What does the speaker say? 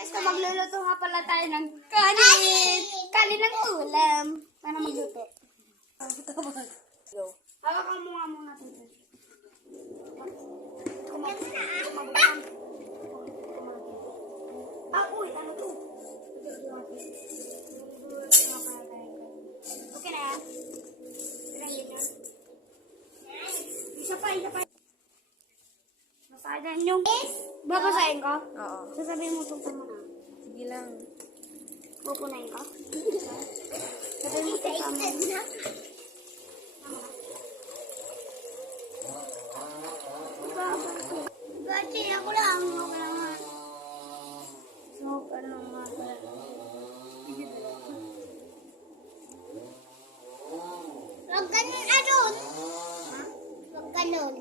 Guys, magluluto nga pala tayo ng kanin. Kanin ng ulam. Para magluto. Go. Hawakan mo nga muna ito. Uy, ano to? Okay na yan? Pinahit na. Isa pa. Masahin yung... Babasahin ko? Oo. Sasabihin mo itong tama na. Sige lang. Pupunayin ko? Sabihin mo itong tama na. Gati, ako lang. Ako lang. Smoke, ano nga. Huwag ganun, Aron. Huwag ganun.